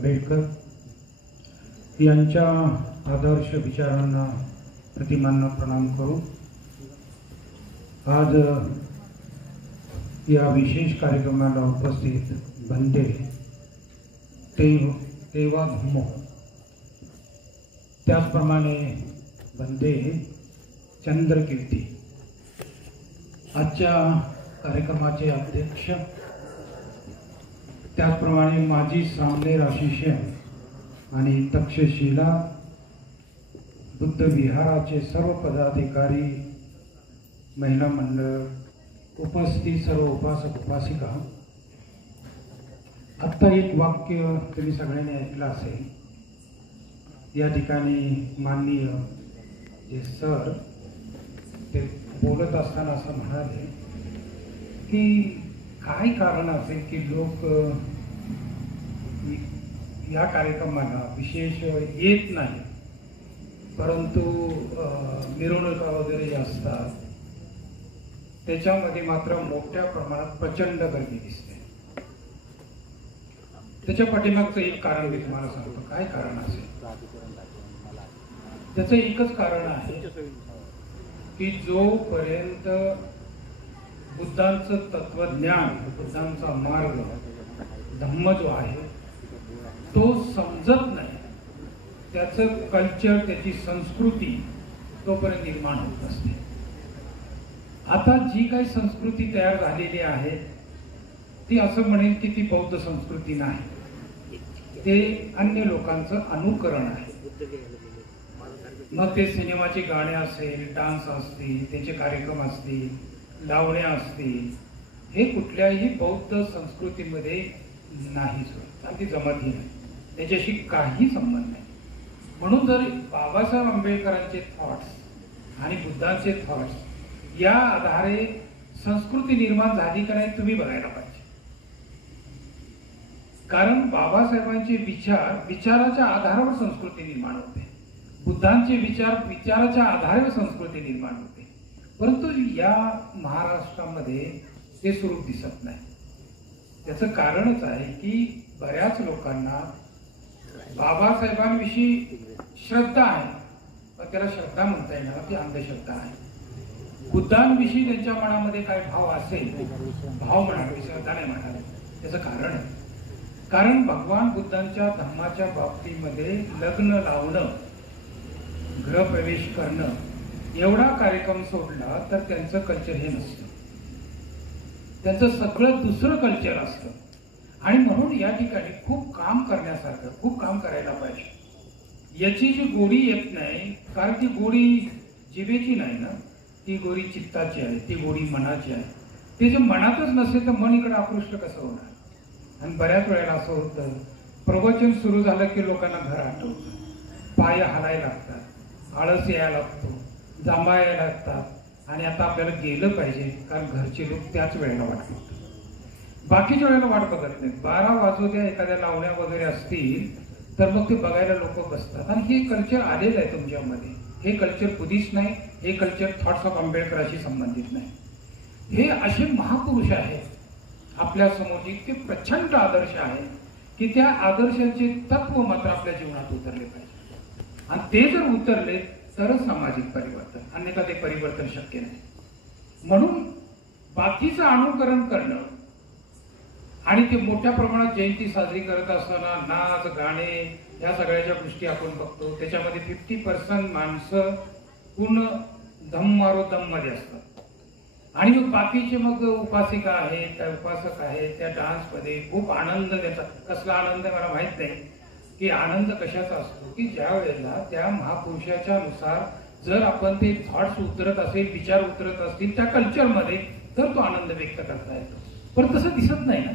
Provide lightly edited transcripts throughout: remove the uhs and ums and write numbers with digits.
आंबेडकर यांच्या आदर्श विचारांना प्रतिमांना प्रणाम करू आज या विशेष कार्यक्रमाला उपस्थित बनते तेवा धम्मो त्याचप्रमाणे बनते चंद्रकीर्ती आजच्या कार्यक्रमाचे अध्यक्ष त्याचप्रमाणे माजी सामनेर आशिष आणि तक्षशिला बुद्ध विहाराचे सर्व पदाधिकारी महिला मंडळ उपस्थित सर्व उपासक उपासिका आत्ता एक वाक्य तुम्ही सगळ्यांनी ऐकलं असेल। या ठिकाणी माननीय जे सर ते बोलत असताना असं म्हणाले की काय कारण असेल की लोक या कार्यक्रमाला विशेष येत नाही, परंतु मिरवणुका वगैरे असतात त्याच्यामध्ये मात्र मोठ्या प्रमाणात प्रचंड गर्दी दिसते। त्याच्या पाठीमागचं एक कारण मी तुम्हाला सांगतो। काय कारण असेल त्याचं एकच कारण आहे की जोपर्यंत बुद्धांचं तत्वज्ञान, बुद्धांचा मार्ग, धम्म जो आहे तो समजत नाही, त्याचं कल्चर, त्याची संस्कृती तोपर्यंत निर्माण होत असते। आता जी काही संस्कृती तयार झालेली आहे ती असं म्हणेल की ती बौद्ध संस्कृती नाही, ते अन्य लोकांचं अनुकरण आहे। मग ते सिनेमाचे गाणे असेल, डान्स असतील, त्याचे कार्यक्रम असतील, लावण्या असतील, हे कुठल्याही बौद्ध संस्कृतीमध्ये नाहीच होत, अगदी जमतही नाही, त्याच्याशी काही संबंध नाही। म्हणून जर बाबासाहेब आंबेडकरांचे थॉट्स आणि बुद्धांचे थॉट्स या आधारे संस्कृती निर्माण झाली का नाही तुम्ही बघायला पाहिजे। कारण बाबासाहेबांचे विचार विचाराच्या आधारावर संस्कृती निर्माण होते, बुद्धांचे विचार विचाराच्या आधारावर संस्कृती निर्माण होते, परंतु या महाराष्ट्रामध्ये ते स्वरूप दिसत नाही। त्याचं कारणच आहे की बऱ्याच लोकांना बाबासाहेबांविषयी श्रद्धा आहे, पण त्याला श्रद्धा म्हणता येणार ती अंधश्रद्धा आहे। बुद्धांविषयी त्यांच्या मनामध्ये काय भाव असेल, भाव म्हणाले, श्रद्धा नाही म्हणाले। त्याचं कारण आहे, कारण भगवान बुद्धांच्या धम्माच्या बाबतीमध्ये लग्न लावणं, गृहप्रवेश करणं एवढा कार्यक्रम सोडला तर त्यांचं कल्चर हे नसतं, त्यांचं सगळं दुसरं कल्चर असतं। आणि म्हणून या ठिकाणी खूप काम करण्यासारखं, खूप काम करायला पाहिजे। याची जी गोडी येत नाही, कारण ती गोडी जिभेची नाही ना, ती गोडी चित्ताची आहे, ती गोडी मनाची आहे। ते जे मनातच नसेल तर मन इकडे आकृष्ट कसं होणार। आणि बऱ्याच वेळेला असं होतं, प्रवचन सुरू झालं की लोकांना घर आठवतं, पाय हलायला लागतात, आळस यायला लागतो, जांभा यायला लागतात, आणि आता आपल्याला गेलं पाहिजे कारण घरचे लोक त्याच वेळेला वाट बघतात, बाकीच्या वेळेला वाट बघत नाही। 12 वाजू द्या, एखाद्या लावण्या वगैरे असतील तर मग ते बघायला लोक बसतात। आणि हे कल्चर आलेलं आहे तुमच्यामध्ये, हे कल्चर बुद्धिस्ट नाही, हे कल्चर थॉट्स ऑफ आंबेडकराशी संबंधित नाही। हे असे महापुरुष आहेत आपल्या समोर, इतके प्रचंड आदर्श आहेत की त्या आदर्शाचे तत्व मात्र आपल्या जीवनात उतरले पाहिजे, आणि ते जर उतरले तरच सामाजिक परिवर्तन, अन्यथा ते परिवर्तन शक्य नाही। म्हणून बाकीचं अनुकरण करणं आणि ते मोठ्या प्रमाणात जयंती साजरी करत असताना नाच गाणे या सगळ्याच्या गोष्टी आपण बघतो, त्याच्यामध्ये 50% माणसं पूर्ण धम्म मारो दम मध्ये असतात, आणि मग बाकीचे मग उपासिका आहेत, त्या उपासक आहेत, त्या डान्स मध्ये खूप आनंद देतात। कसला आनंद मला माहित नाही की आनंद कशाचा असतो, की ज्या वेळेला त्या महापुरुषाच्या नुसार जर आपण ते थॉट्स उतरत असेल, विचार उतरत असतील त्या कल्चरमध्ये, तर तो आनंद व्यक्त करता येतो। पण तसं दिसत नाही ना,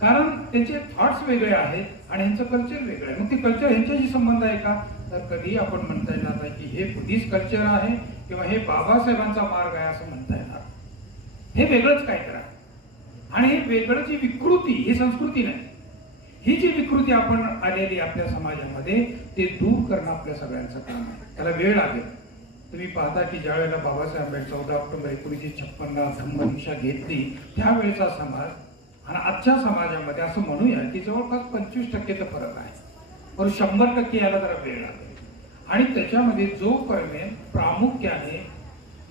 कारण त्यांचे थॉट्स वेगळे आहेत आणि ह्यांचं कल्चर वेगळं आहे। मग ते कल्चर ह्यांच्याशी संबंध आहे का, तर कधी आपण म्हणता येणार नाही की हे बुद्धिस्ट कल्चर आहे किंवा हे बाबासाहेबांचा मार्ग आहे असं म्हणता येणार। हे वेगळंच काय करा, आणि हे वेगळं जी विकृती, ही संस्कृती नाही, ही जी विकृती आपण आलेली आपल्या समाजामध्ये ते दूर करणं आपल्या सगळ्यांचं काम आहे। त्याला वेळ लागेल। तुम्ही पाहता की ज्या वेळेला बाबासाहेब आंबेडकर 14 ऑक्टोबर 1956 धम्मदीक्षा घेतली त्यावेळेचा समाज आणि आजच्या समाजामध्ये असं म्हणूया की जवळपास 25% फरक आहे, पण 100% याला जरा वेळ लागेल. आणि त्याच्यामध्ये जोपर्यंत प्रामुख्याने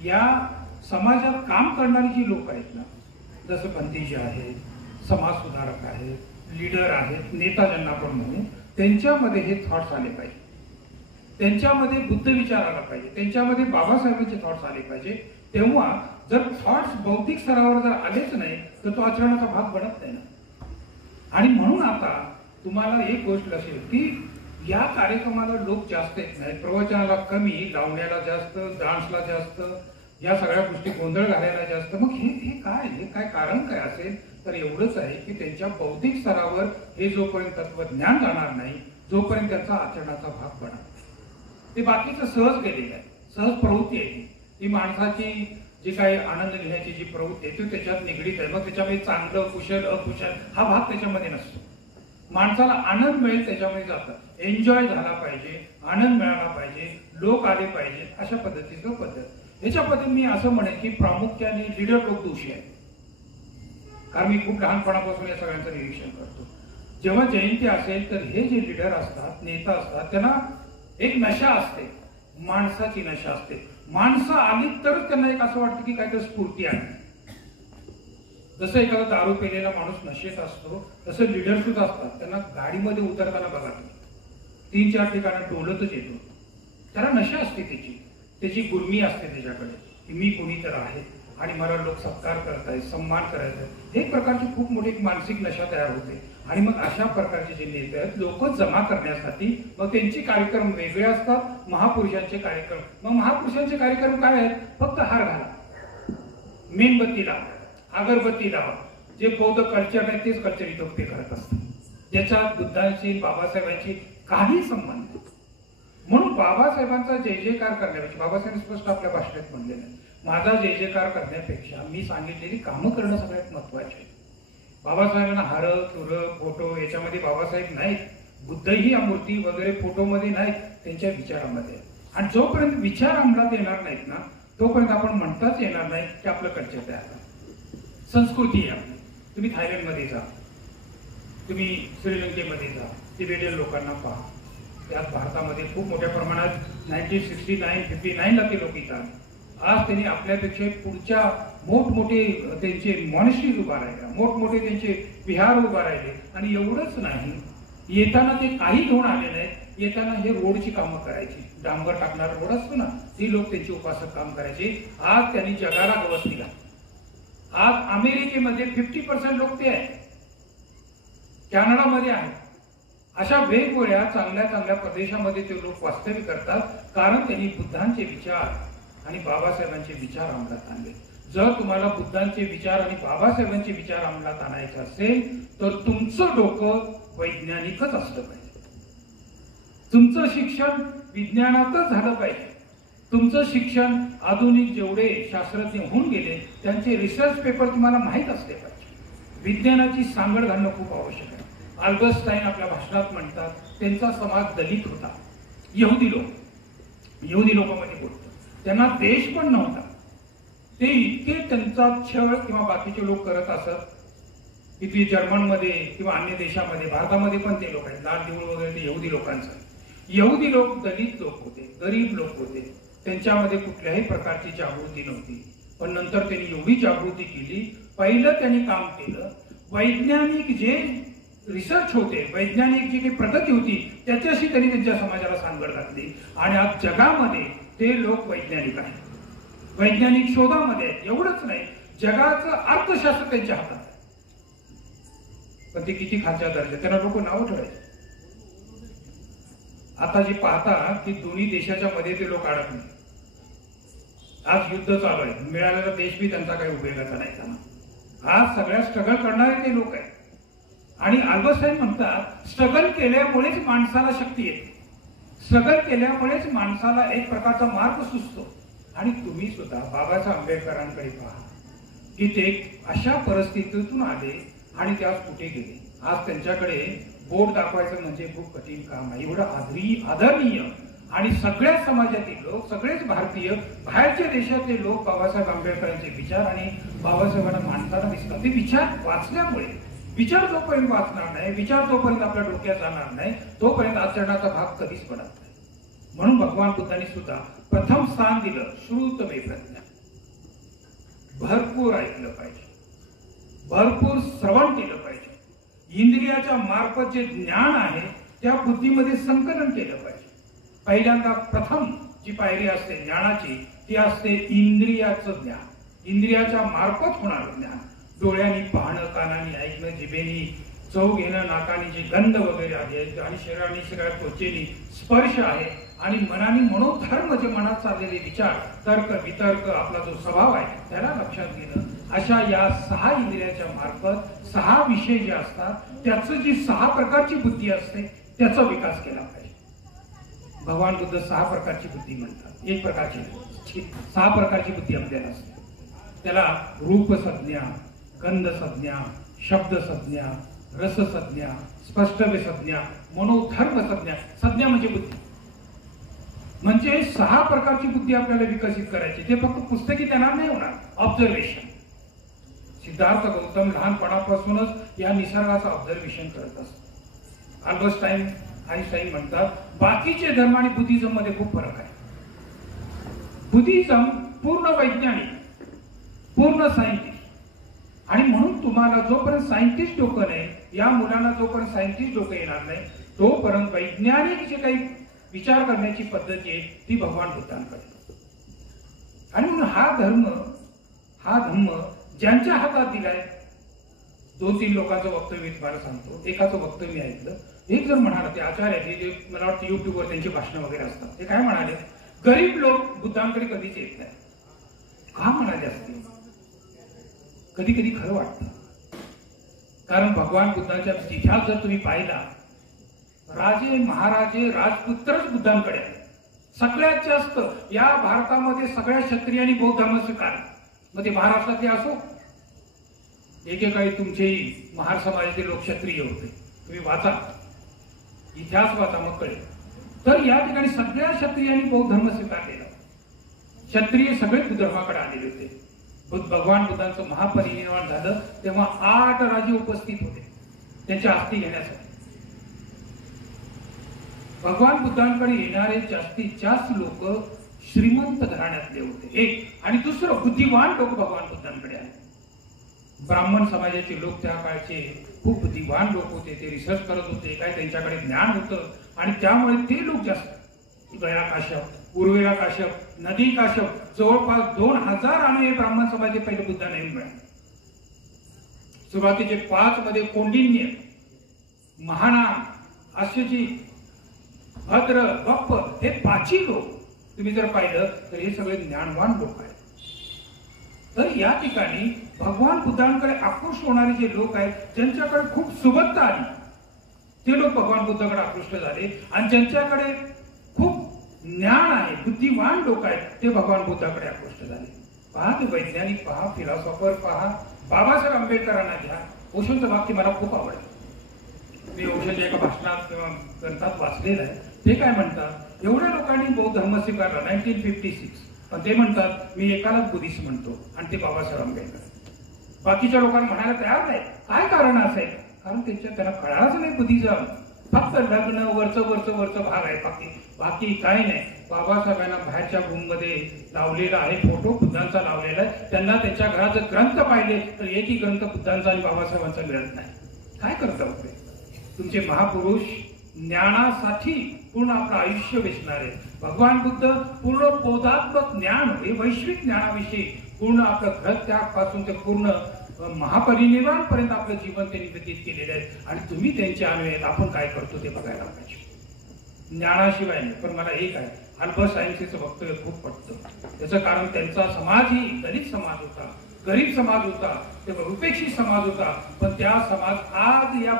या समाजात काम करणारी जी लोक आहेत ना, जसं भंतीजी आहेत, समाज सुधारक आहेत, लीडर आहेत, नेता ज्यांना आपण म्हणू, त्यांच्यामध्ये हे थॉट्स आले पाहिजे, त्यांच्यामध्ये बुद्ध विचार आला पाहिजे, त्यांच्यामध्ये बाबासाहेबांचे थॉट्स आले पाहिजे. तेव्हा जर थॉट्स बौद्धिक स्तरावर जर आलेच नाही तर तो आचरणाचा भाग बनत नाही ना. आणि म्हणून आता तुम्हाला एक गोष्ट लक्षात येईल की या कार्यक्रमाला लोक जास्त येत नाही, प्रवचनाला कमी, लावण्याला जास्त, डान्सला जास्त, या सगळ्या गोष्टी गोंधळ घालायला जास्त. मग हे काय कारण काय असेल तर एवढंच आहे की त्यांच्या बौद्धिक स्तरावर हे जोपर्यंत तत्वज्ञान जाणार नाही, जोपर्यंत त्याचा आचरणाचा भाग बनणार नाही. ते बाकीचं सहज गेलेलं आहे, सहज प्रवृत्ती आहे ती माणसाची जी काही आनंद घेण्याची जी प्रवृत्ती आहे ती त्याच्यात निगडीत आहे. मग त्याच्यामध्ये चांगलं, कुशल, अकुशल हा भाग त्याच्यामध्ये नसतो. माणसाला आनंद मिळेल त्याच्यामध्ये जातं, एन्जॉय झाला पाहिजे, आनंद मिळाला पाहिजे, लोक आले पाहिजे, अशा पद्धतीचं पद्धत. याच्या पद्धतीने मी असं म्हणेन की प्रामुख्याने लीडर लोक दोषी आहेत. कारण मी खूप लहानपणापासून या सगळ्यांचं निरीक्षण करतो. जेव्हा जयंती असेल तर हे जे लीडर असतात, नेता असतात, त्यांना एक नशा असते, माणसाची नशा असते. माणसं आली तर त्यांना एक असं वाटतं की काहीतरी स्फूर्ती आहे. जसं एखादा दारू पेलेला माणूस नशेत असतो तसं लीडर सुद्धा असतात. त्यांना गाडीमध्ये उतरताना बघा तुम्ही 3-4 ठिकाणी डोलतच येतो. त्याला नशा असते, त्याची गुर्मी असते त्याच्याकडे की मी कोणी तर आहे आणि मला लोक सत्कार करतायत, सन्मान करायचा. एक प्रकारची खूप मोठी मानसिक नशा तयार होते. आणि मग अशा प्रकारचे जे नेते आहेत लोक जमा करण्यासाठी मग त्यांचे कार्यक्रम वेगळे असतात, महापुरुषांचे कार्यक्रम. मग महापुरुषांचे कार्यक्रम काय आहेत? फक्त हार घाला, मेणबत्ती लावा, अगरबत्ती लावा. जे बौद्ध कल्चर आहे तेच कल्चर इथं ते करत असतात, ज्याच्यात बुद्धांची, बाबासाहेबांची काही संबंध नाही. म्हणून बाबासाहेबांचा जय जयकार करण्यापेक्षा, बाबासाहेबांनी स्पष्ट आपल्या भाषणात म्हणलेलं आहे, माझा जय जयकार करण्यापेक्षा मी सांगितलेली कामं करणं सगळ्यात महत्वाचे आहे. बाबासाहेबांना हार, तुर, फोटो याच्यामध्ये बाबासाहेब नाहीत, बुद्धही या मूर्ती वगैरे फोटोमध्ये नाहीत, त्यांच्या विचारामध्ये. आणि जोपर्यंत विचार अंमलात येणार नाहीत ना तोपर्यंत आपण म्हणताच येणार नाही की आपलं कल्चर तयार आहे, संस्कृती आहे आपली. तुम्ही थायलंडमध्ये जा, तुम्ही श्रीलंकेमध्ये जा, तिबेटियन लोकांना पहा. त्यात भारतामध्ये खूप मोठ्या प्रमाणात 1969-59ला ते लोक येतात. आज त्यांनी आपल्यापेक्षा पुढच्या मोठमोठे त्यांचे मॉनेस्ट्रीज उभा राहिले, मोठमोठे त्यांचे विहार उभा राहिले. आणि एवढंच नाही, येताना ते काही घेऊन आले नाहीत, येताना हे रोडची कामं करायची. डांबर टाकणारा रोड असतो ना, ती लोक त्यांचे उपासक काम करायचे. आज त्यांनी जगाला गवस दिला. आज अमेरिकेमध्ये 50% लोक ते आहेत, कॅनडामध्ये आहेत. अशा वेगवेगळ्या चांगल्या चांगल्या प्रदेशामध्ये ते लोक वास्तव्य करतात, कारण त्यांनी बुद्धांचे विचार आणि बाबासाहेबांचे विचार अंमलात आणले. जर तुम्हाला बुद्धांचे विचार आणि बाबासाहेबांचे विचार अंमलात आणायचे असेल तर तुमचं डोकं वैज्ञानिकच असलं पाहिजे, तुमचं शिक्षण विज्ञानातच झालं पाहिजे. तुमचं शिक्षण आधुनिक जेवढे शास्त्रज्ञ होऊन गेले त्यांचे रिसर्च पेपर तुम्हाला माहीत असले पाहिजे. विज्ञानाची सांगड घालणं खूप आवश्यक आहे. अल्बर्टाईन आपल्या भाषणात म्हणतात त्यांचा समाज दलित होता, यहुदी लोकांमध्ये बोलतो. त्यांना देश पण नव्हता. ते इतके त्यांचा छळ किंवा बाकीचे लोक करत असत. इथे जर्मनमध्ये किंवा अन्य देशामध्ये, भारतामध्ये पण ते लोक आहेत, लाल देऊळ वगैरे ते यहुदी लोकांचं. यहुदी लोक दलित लोक होते, गरीब लोक होते. त्यांच्यामध्ये कुठल्याही प्रकारची जागृती नव्हती. पण नंतर त्यांनी एवढी जागृती केली. पहिलं त्यांनी काम केलं, वैज्ञानिक जे रिसर्च होते, वैज्ञानिक जी काही प्रगती होती त्याच्याशी त्यांनी त्यांच्या समाजाला सांगड घातली. आणि आज जगामध्ये ते लोक वैज्ञानिक आहेत, वैज्ञानिक शोधामध्ये आहेत. एवढंच नाही, जगाचं अर्थशास्त्र त्यांच्या हातात आहे. पण ते किती खालच्या दर्जा, त्यांना लोक नाव ठेवायचे. आता जे पाहता की दोन्ही देशाच्या मध्ये ते लोक अडकले. आज युद्ध चालू आहे, मिळालेला देश बी त्यांचा काही उपयोगाचा नाही त्यांना. आज सगळ्या स्ट्रगल करणारे ते लोक आहेत. आणि अल्बर्टाईन म्हणतात स्ट्रगल केल्यामुळेच माणसाला शक्ती येते, स्ट्रगल केल्यामुळेच माणसाला एक प्रकारचा मार्ग सुचतो. आणि तुम्ही सुद्धा बाबासाहेब आंबेडकरांकडे पहा की ते अशा परिस्थितीतून आले आणि ते आज कुठे गेले. आज त्यांच्याकडे बोट दाखवायचं म्हणजे खूप कठीण काम आहे. एवढं आदरणीय आणि सगळ्या समाजातील लोक, सगळेच भारतीय, बाहेरच्या देशातले लोक बाबासाहेब आंबेडकरांचे विचार आणि बाबासाहेबांना मांडताना दिसतात. ते विचार वाचल्यामुळे, विचार जोपर्यंत वाचणार नाही, विचार जोपर्यंत आपल्या डोक्यात जाणार नाही, तोपर्यंत आचरणाचा भाग कधीच पडत नाही. म्हणून भगवान बुद्धांनी सुद्धा प्रथम स्थान दिलं श्रुत मे प्रज्ञा. भरपूर ऐकलं पाहिजे, भरपूर श्रवण केलं पाहिजे. इंद्रियाच्या मार्फत जे ज्ञान आहे त्या बुद्धीमध्ये संकलन केलं पाहिजे. पहिल्यांदा प्रथम जी पायरी असते ज्ञानाची ती असते इंद्रियाचं ज्ञान, इंद्रियाच्या मार्फत होणारं ज्ञान. डोळ्यांनी पाहणं, कानाने ऐकणं, जिभेनी चव घेणं, नाकाने जे गंध वगैरे आहे आणि शरीरात त्वचेनी स्पर्श आहे आणि मनाने मनोधर्म जे मनात चाललेले विचार, तर्क वितर्क, आपला जो स्वभाव आहे त्याला लक्षात घेणं. अशा या 6 इंद्रियाच्या मार्फत 6 विषय जे असतात त्याचं जी 6 प्रकारची बुद्धी असते त्याचा विकास केला पाहिजे. भगवान बुद्ध 6 प्रकारची बुद्धी म्हणतात. एक प्रकारची 6 प्रकारची बुद्धी आपल्याला असते. त्याला रूप संज्ञा, गंध संज्ञा, शब्द संज्ञा, रस संज्ञा, स्पष्टवे संज्ञा, मनोधर्म संज्ञा. संज्ञा म्हणजे बुद्धी. म्हणजे 6 प्रकारची बुद्धी आपल्याला विकसित करायची. ते फक्त पुस्तकी ज्ञानात नाही होणार, ऑब्झर्वेशन. सिद्धार्थ गौतम लहानपणापासूनच या निसर्गाचं ऑब्झर्वेशन करत असतात. अल्बर्ट आइन्स्टाईन म्हणतात बाकीचे धर्म आणि बुद्धिझम मध्ये खूप फरक आहे. बुद्धिझम पूर्ण वैज्ञानिक, पूर्ण सायंटिस्ट. आणि म्हणून तुम्हाला जोपर्यंत सायंटिस्ट डोकं नाही, या मुलांना जोपर्यंत सायंटिस्ट डोकं येणार नाही, तोपर्यंत वैज्ञानिक जे काही विचार करण्याची पद्धत आहे ती भगवान बुद्धांकडे. आणि म्हणून हा धर्म ज्यांच्या हातात दिलाय. 2-3 लोकांचं वक्तव्य तुम्हाला सांगतो. एकाचं वक्तव्य मी ऐकलं. एक जर म्हणाला, ते आचार्य जे मला वाटतं युट्यूबवर त्यांची भाषणं वगैरे असतात, ते काय म्हणाले, गरीब लोक बुद्धांकडे कधीच येत नाही. का म्हणाले असते? कधी कधी खरं वाटतं. कारण भगवान बुद्धांच्या इतिहास जर तुम्ही पाहिला, राजे महाराजे राजपुत्रच बुद्धांकडे आहे. सगळ्यात जास्त या भारतामध्ये सगळ्या क्षत्रियांनी बौद्ध धर्म स्वीकारला. मग ते महाराष्ट्रातले असो, एकेकाळी तुमचेही महार समाजाचे लोक क्षत्रिय होते. तुम्ही वाचा, इतिहास वाचा, मग कळेल. तर या ठिकाणी सगळ्या क्षत्रियांनी बौद्ध धर्म स्वीकारलेला. क्षत्रिय सगळे बुद्ध धर्माकडे आलेले होते. भगवान बुद्धांचं महापरिनिर्वाण झालं तेव्हा 8 राजे उपस्थित होते त्यांच्या अस्थी घेण्यासाठी. भगवान बुद्धांकडे येणारे जास्तीत जास्त लोक श्रीमंत घराण्यातले होते, एक. आणि दुसरं, बुद्धिवान लोक भगवान बुद्धांकडे आले. ब्राह्मण समाजाचे लोक त्या काळचे खूप बुद्धिवान लोक होते. ते रिसर्च करत होते, काय त्यांच्याकडे ज्ञान होतं आणि त्यामुळे ते लोक जास्त. गया काश्यप, उर्वेला काश्यप, नदी काश्यप, जवळपास 2000 हे ब्राह्मण समाजाचे पहिले बुद्धांना येऊन मिळाले. सुरुवातीचे 5 मध्ये कौंडिन्य, महाना, अश्वजी, भद्र, बप्प हे 5 लोक तुम्ही जर पाहिलं तर हे सगळे ज्ञानवान लोक आहेत. तर या ठिकाणी भगवान बुद्धांकडे आकृष्ट होणारे जे लोक आहेत, ज्यांच्याकडे खूप सुबत्ता आली, ते लोक भगवान बुद्धाकडे आकृष्ट झाले. आणि ज्यांच्याकडे खूप ज्ञान आहे, बुद्धिवान लोक आहेत, ते भगवान बुद्धाकडे आकृष्ट झाले. पहा, ते वैज्ञानिक पहा, फिलॉसॉफर पहा, बाबासाहेब आंबेडकरांना घ्या. ओशोंचं वाक्य मला खूप आवडतं. मी ओशोच्या एका भाषणात किंवा ग्रंथात वाचलेलं आहे. ते काय म्हणतात, एवढ्या लोकांनी बौद्ध धर्म स्वीकारला 1956, पण ते म्हणतात मी एकालाच बुद्धिस्ट म्हणतो आणि ते बाबासाहेब आंबेडकर. बाकीच्या लोकांना म्हणायला तयार नाही. काय कारण असेल? कारण त्यांना कळालंच नाही बुद्धिझम. फक्त लग्न, वरचं भाग आहे, बाकी काही नाही. बाबासाहेबांना बाहेरच्या रूम मध्ये लावलेला आहे फोटो, बुद्धांचा लावलेला आहे. त्यांना त्यांच्या घरात जर ग्रंथ पाहिले तर एकही ग्रंथ बुद्धांचा आणि बाबासाहेबांचा मिळत नाही. काय करता होते? तुमचे महापुरुष ज्ञानासाठी पूर्ण आपलं आयुष्य वेचणारे भगवान बुद्ध पूर्ण बोधात्मक ज्ञान, हे वैश्विक ज्ञानाविषयी पूर्ण आपलं घर त्यापासून ते पूर्ण महापरिनिर्वाण पर्यंत आपलं जीवन त्यांनी व्यतीत केलेलं आहे. आणि तुम्ही त्यांच्या अन्वयात आपण काय करतो ते बघायला पाहिजे. ज्ञानाशिवाय नाही. पण मला एक आहे, अल्बर्ट आइन्स्टाईनचं वक्तव्य खूप पटतं. त्याचं कारण त्यांचा समाज ही दलित समाज होता, गरीब समाज होता, तेव्हा उपेक्षित समाज होता. पण त्या समाज आज या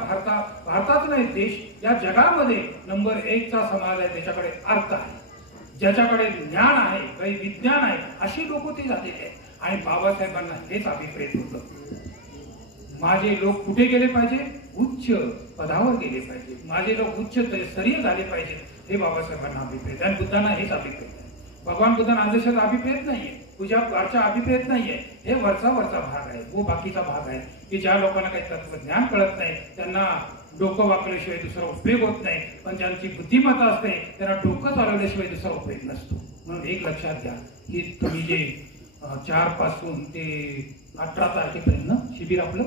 भारतात नाही, देश या जगामध्ये नंबर 1चा समाज आहे. त्याच्याकडे अर्थ आहे, ज्याच्याकडे ज्ञान आहे, काही विज्ञान आहे, अशी लोक ते झालेले आहेत. आणि बाबासाहेबांना हेच अभिप्रेत होतं, माझे लोक कुठे गेले पाहिजे? उच्च पदावर गेले पाहिजे. माझे लोक उच्च स्तरीय झाले पाहिजे. हे बाबासाहेबांना अभिप्रेत आणि बुद्धांना हेच अभिप्रेत आहे. भगवान बुद्धांना अंधश्रद्धा अभिप्रेत नाहीये, पूजा अर्चा अभिप्रेत नाहीये. हे वरचा भाग आहे, वो बाकीचा भाग आहे की ज्या लोकांना काही तत्वज्ञान कळत नाही, त्यांना डोकं वाकल्याशिवाय दुसरा उपयोग होत नाही, पण ज्यांची बुद्धिमत्ता असते त्यांना डोकं चालवल्याशिवाय दुसरा उपयोग नसतो. म्हणून एक लक्षात घ्या की तुम्ही जे 4 पासून ते 18 तारखेपर्यंत शिबिर आपलं,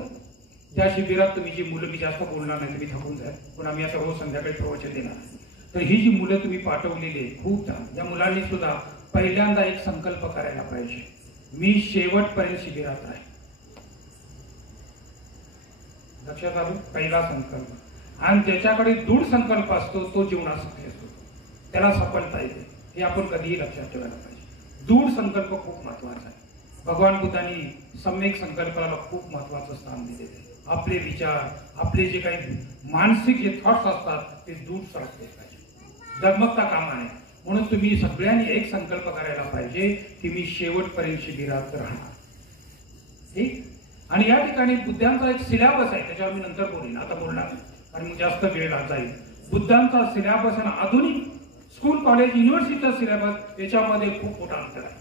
त्या शिबिरात तुम्ही जी मुलं, मी जास्त बोलणार नाही, तुम्ही थकून जाल, पण आम्ही असं रोज संध्याकाळी प्रवचन देणार. तर ही जी मुलं तुम्ही पाठवलेली आहे खूप छान. या मुलांनी सुद्धा पहिल्यांदा एक संकल्प करायला पाहिजे, मी शेवटपर्यंत शिबिरात आहे. लक्षात आलं, पहिला संकल्प. आणि ज्याच्याकडे दृढ संकल्प असतो तो जीवनात सक्सेस होतो, त्याला सफलता येते. हे आपण कधीही लक्षात ठेवायला पाहिजे. दृढ संकल्प खूप महत्वाचा आहे. भगवान बुद्धांनी सम्यक संकल्पाला खूप महत्वाचं स्थान दिलेलं आहे. आपले विचार, आपले जे काही मानसिक जे थॉट्स असतात ते दृढ असले पाहिजे, डगमगता कामा नये. म्हणून तुम्ही सगळ्यांनी एक संकल्प करायला पाहिजे की मी शेवटपर्यंत शिबिरात राहणार. ठीक. आणि या ठिकाणी बुद्धांचा एक सिलेबस आहे, त्याच्यावर मी नंतर बोलेन, आता बोलणार नाही कारण मग जास्त वेळ जाईल. बुद्धांचा सिलेबस आणि आधुनिक स्कूल, कॉलेज, युनिव्हर्सिटीचा सिलेबस याच्यामध्ये खूप मोठा अंतर आहे.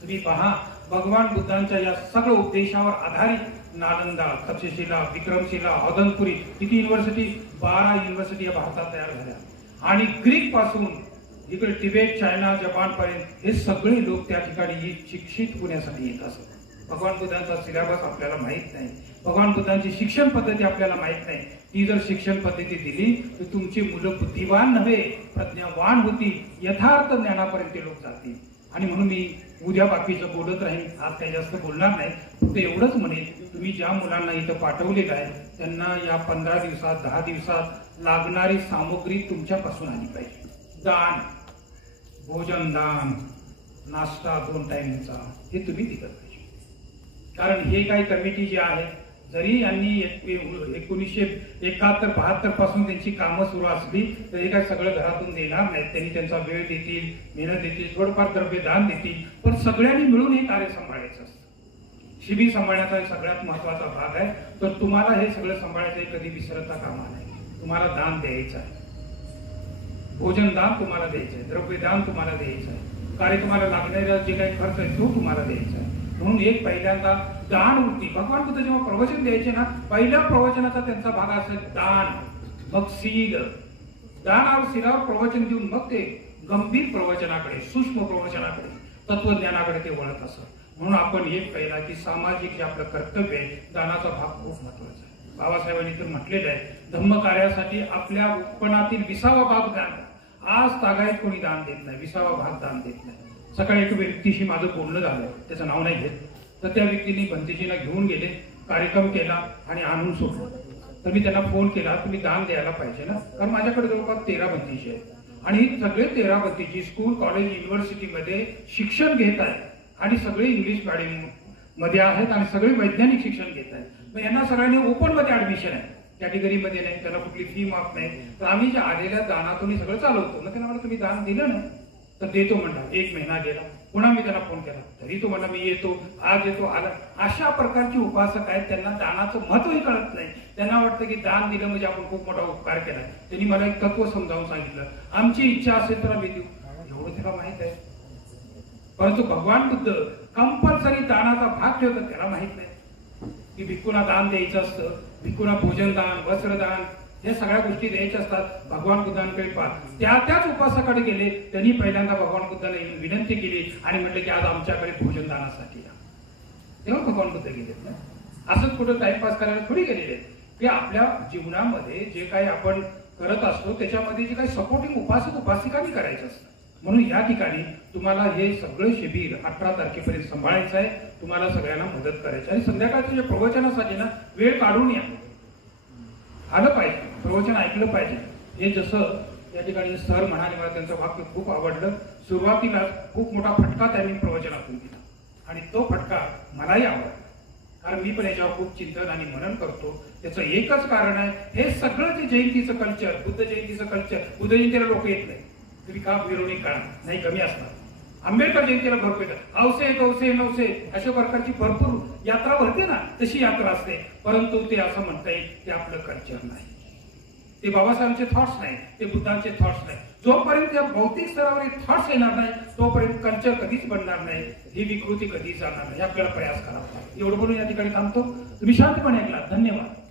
तुम्ही पहा, भगवान बुद्धांच्या या सगळ्या उपदेशावर आधारित नालंदा, तक्षशिला, विक्रमशिला, औदनपुरी किती युनिव्हर्सिटी, 12 युनिव्हर्सिटी या भारतात तयार झाल्या. आणि ग्रीक पासून इकडे तिबेट, चायना, जपान पर्यंत हे सगळे लोक त्या ठिकाणी शिक्षित होण्यासाठी येत असत. भगवान बुद्धांचा सिलेबस आपल्याला माहित नाही, भगवान बुद्धांची शिक्षण पद्धती आपल्याला माहित नाही. ती जर शिक्षण पद्धती दिली तर तुमची मुलं बुद्धिवान नव्हे प्रज्ञावान होती, यथार्थ ज्ञानापर्यंत लोक जातील. आणि म्हणून मी उद्या बाकीचं बोलत राहीन, आज काही जास्त बोलणार नाही. फक्त एवढंच म्हणेन, तुम्ही ज्या मुलांना इथं पाठवलेलं आहे त्यांना या 15 दिवसात 10 दिवसात लागणारी सामग्री तुमच्यापासून आली पाहिजे. दान, भोजन दान, नाश्ता 2 टाइमचा हे तुम्ही दिलं पाहिजे. कारण हे काही कमिटी जी आहे, जरी यांनी 1971-72 पासून त्यांची कामं सुरू असली तरी काय सगळं घरातून देणार नाहीत. त्यांनी त्यांचा वेळ देतील, मेहनत देतील, थोडंफार द्रव्यदान देतील, पण सगळ्यांनी मिळून हे कार्य सांभाळायचं असतं. शिबिर सांभाळण्याचा एक सगळ्यात महत्वाचा भाग आहे. तर तुम्हाला हे सगळं सांभाळायचं कधी विसरता कामा नाही. तुम्हाला दान द्यायचं आहे, भोजन दान तुम्हाला द्यायचं आहे, द्रव्यदान तुम्हाला द्यायचं आहे, तुम्हाला लागणारा जे काही खर्च आहे तो तुम्हाला द्यायचा आहे. म्हणून एक पहिल्यांदा दान वृत्ती. भगवान बुद्ध जेव्हा प्रवचन द्यायचे ना, पहिल्या प्रवचनाचा त्यांचा भाग असेल दान, मग शील. दानावर शिलावर प्रवचन देऊन मग ते गंभीर प्रवचनाकडे, सूक्ष्म प्रवचनाकडे, तत्वज्ञानाकडे ते वळत असत. म्हणून आपण एक पहिला की सामाजिक जे आपलं कर्तव्य आहे, दानाचा भाग खूप महत्वाचा आहे. बाबासाहेबांनी तर म्हटलेलं आहे, धम्मकार्यासाठी आपल्या उत्पन्नातील 20वा भाग दान. आज तागायत कोणी दान देत नाही, 20वा भाग दान देत नाही. सकाळी एक व्यक्तीशी माझं बोलणं झालं, त्याचं नाव नाही घेत, तर त्या व्यक्तीने भंतेजीला घेऊन गेले, कार्यक्रम केला आणि आणून सोडलं. तर मी त्यांना फोन केला, तुम्ही दान द्यायला पाहिजे ना, कारण माझ्याकडे जवळपास 13 भंतीजी आहेत आणि ही सगळे 13 भंतीजी स्कूल, कॉलेज, युनिव्हर्सिटीमध्ये शिक्षण घेत आहेत आणि सगळे इंग्लिश मीडियम मध्ये आहेत आणि सगळे वैज्ञानिक शिक्षण घेत आहेत. मग यांना सगळ्यांनी ओपन मध्ये ऍडमिशन आहे, कॅटेगरीमध्ये नाही, त्याला कुठली फी माफ नाही. तर आम्ही जे आलेल्या दानातून सगळं चालवतो. मग त्यांना मला तुम्ही दान दिलं ना, तर देतो म्हणला. 1 महिना गेला, पुन्हा मी त्याला फोन केला, तरी तो म्हणला मी येतो, आज येतो, आला. अशा प्रकारची उपासक आहेत, त्यांना दानाचं महत्वही कळत नाही. त्यांना वाटतं की दान दिलं म्हणजे आपण खूप मोठा उपकार केला. त्यांनी मला एक तत्व समजावून सांगितलं, आमची इच्छा असेल तर आम्ही देऊ, एवढं त्याला माहित आहे. परंतु भगवान बुद्ध कंपल्सरी दानाचा भाग ठेवतात, त्याला माहित नाही की भिक्खूंना दान द्यायचं असतं, भिक्खूंना भोजन दान, वस्त्रदान, हे सगळ्या गोष्टी द्यायच्या असतात. भगवान बुद्धांकडे त्याच उपासकाकडे गेले. त्यांनी पहिल्यांदा भगवान बुद्धांना विनंती केली आणि म्हटलं की आज आमच्याकडे भोजन दानासाठी या. तेव्हा भगवान बुद्ध गेलेत ना. असंच कुठं टाइमपास करायला थोडी गेलेले आहेत. की आपल्या जीवनामध्ये जे काही आपण करत असतो त्याच्यामध्ये जे काही सपोर्टिंग उपासक उपासिकांनी करायचं असतं. म्हणून या ठिकाणी तुम्हाला हे सगळं शिबिर 18 तारखेपर्यंत सांभाळायचं आहे. तुम्हाला सगळ्यांना मदत करायची आणि संध्याकाळच्या जे प्रवचनासाठी ना वेळ काढून या, आलं पाहिजे, प्रवचन ऐकलं पाहिजे. हे जसं या ठिकाणी सर म्हणाले, मला त्यांचं वाक्य खूप आवडलं. सुरुवातीला खूप मोठा फटका त्यांनी प्रवचनातून दिला आणि तो फटका मलाही आवडला, कारण मी पण याच्यावर खूप चिंतन आणि मनन करतो. त्याचं एकच कारण आहे, हे सगळं जे जयंतीचं कल्चर, बुद्ध जयंतीचं कल्चर, बुद्ध जयंतीला लोक येत नाही, तुम्ही का मिरवणूक काढा, नाही कमी असणार. आंबेडकर जयंतीला भरपूर येतात, औसे गौसे नवसे अशा प्रकारची भरपूर यात्रा भरते ना, तशी यात्रा असते. परंतु ते असं म्हणता येईल की आपलं कल्चर नाही. ते बाबासाहेबांचे थॉट्स नाही, ते बुद्धांचे थॉट्स नाही. जोपर्यंत या भौतिक स्तरावर थॉट्स येणार नाही तोपर्यंत कल्चर कधीच बनणार नाही, ही विकृती कधीच जाणार नाही. आपल्याला प्रयास करावा. एवढं बोलून या ठिकाणी थांबतो. तुम्ही शांतपणे ऐकला. धन्यवाद.